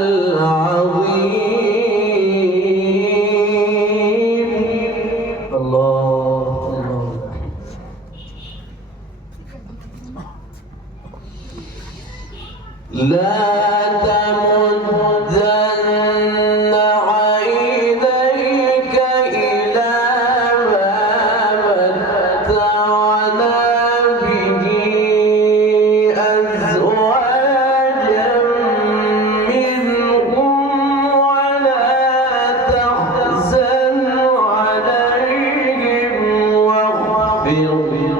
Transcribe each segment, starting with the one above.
العظيم. الله لا تمدن عينيك إلى ما متعنا به أزواجا منهم ولا تحزن عليهم واخفض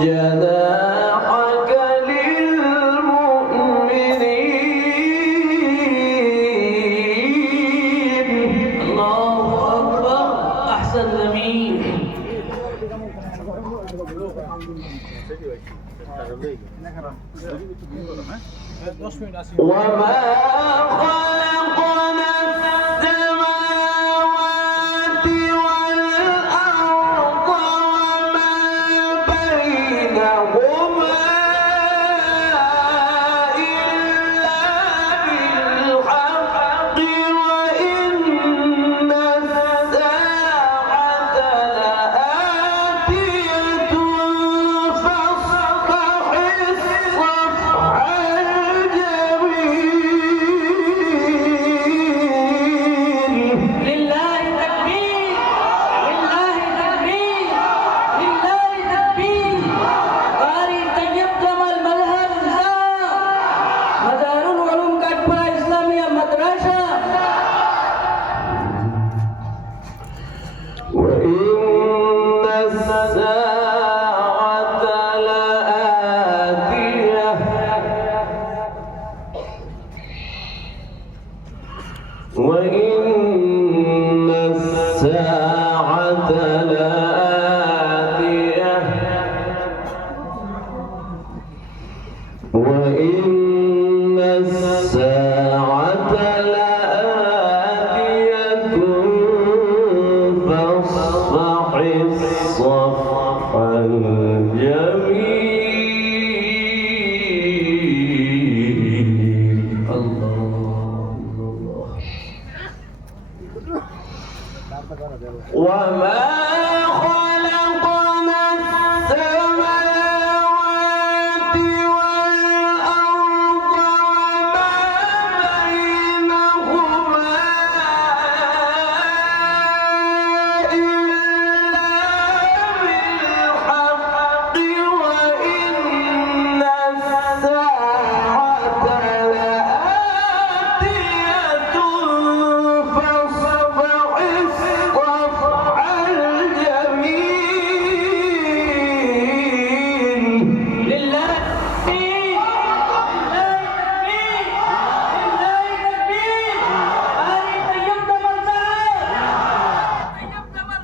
جناحك للمؤمنين. الله أكبر. أحسن جميل. وما خلقنا السماوات والأرض وما بينهما إلا بالحق وإن الساعة لآتية فاصفح الصفح الجميل. لله تكبير، لله تكبير، لله تكبير. قارئ طيب جمال مذهب مدار العلوم كتبة إسلامية مدرسة. وإن الساعة لآتية وإن الساعة لآتية وإن الساعة لآتية فاصفح الصفح الجميل. الله. وما خلقنا السماوات والأرض وما بينهما إلا بالحق وإن الساعة لآتية فاصفح الصفح الجميل. لله تكبير، لله تكبير، لله تكبير. قارئ طيب جمال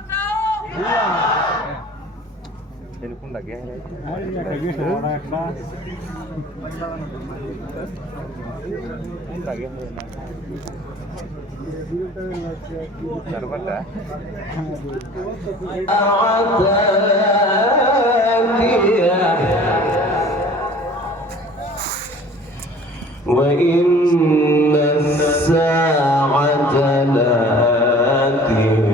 टेलीफोन लगे हैं लगे हैं सर्वर है وإن الساعة لآتية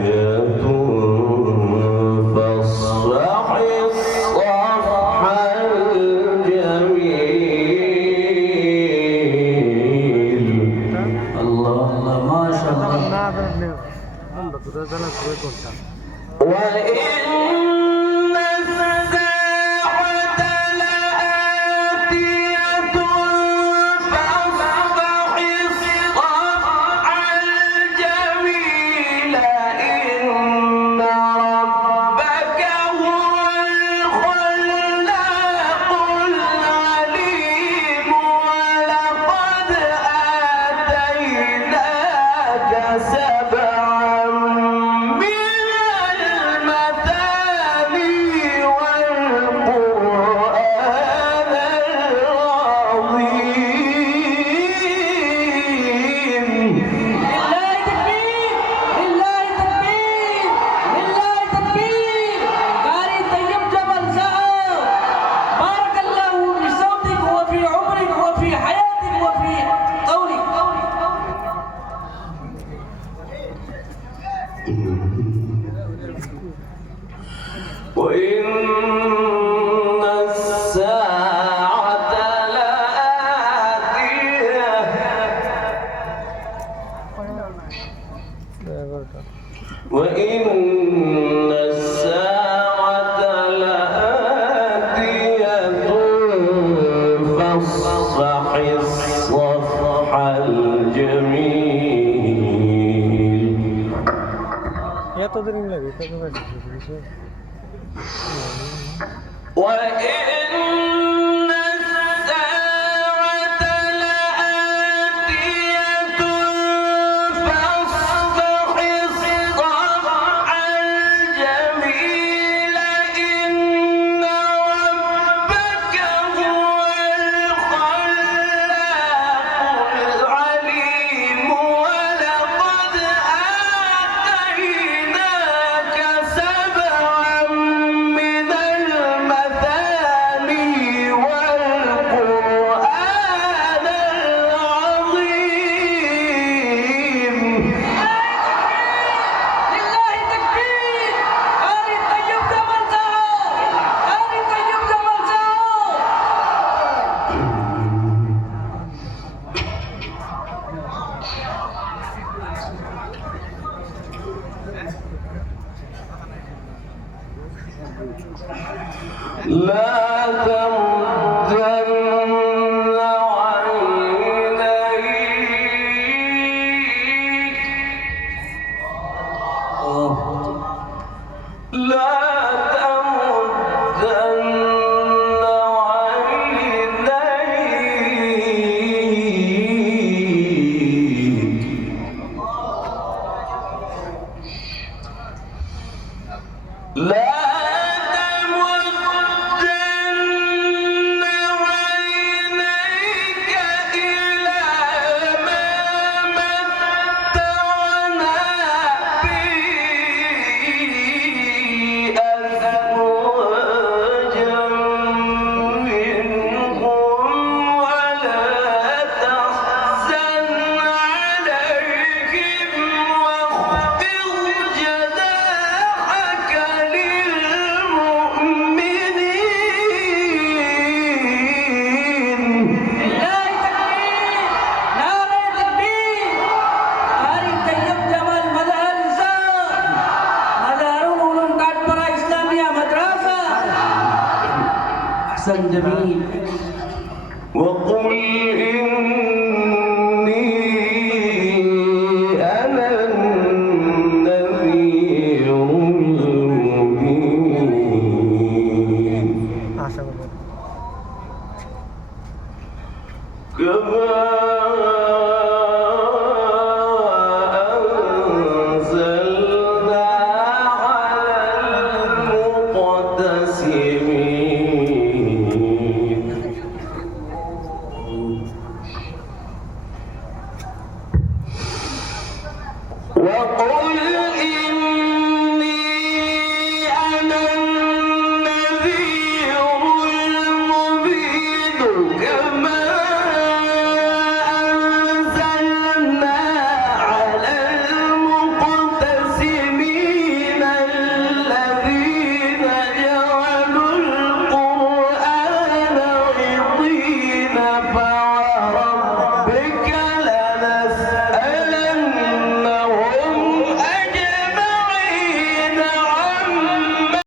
فاصفح الصفح الجميل. الله ما شاء الله. وإن الساعة لآتية فاصفح الصفح الجميل. إن ربك هو الخلاق العليم ولقد آتيناك سبعا من المثاني وإن الساعة لآتية وإن الساعة لآتية فاصفح الصفح الجميل এতদিন লাগে وإن الساعة لآتية فاصفح الصفح الجميل إن ربك هو الخلاق العليم ولقد آتيناك سبعا من المثاني والقرآن العظيم لله تكبير قارئ طيب كمان ساعة قارئ طيب كمان ساعة لا تمدن عينيك لا تمدن عينيك لا تمدن عينيك إلى ما متعنا به أزواجا منهم ولا تحزن عليهم واخفض جناحك للمؤمنين لله تكبير نعرة تكبير قارئ طيب جمال مدارسة مدارul ulum Kadpara Islamiyah Madrasah أحسن جميل وقل إني أنا النذير المبين আশা করব كما أنزلنا على المقتسمين وقل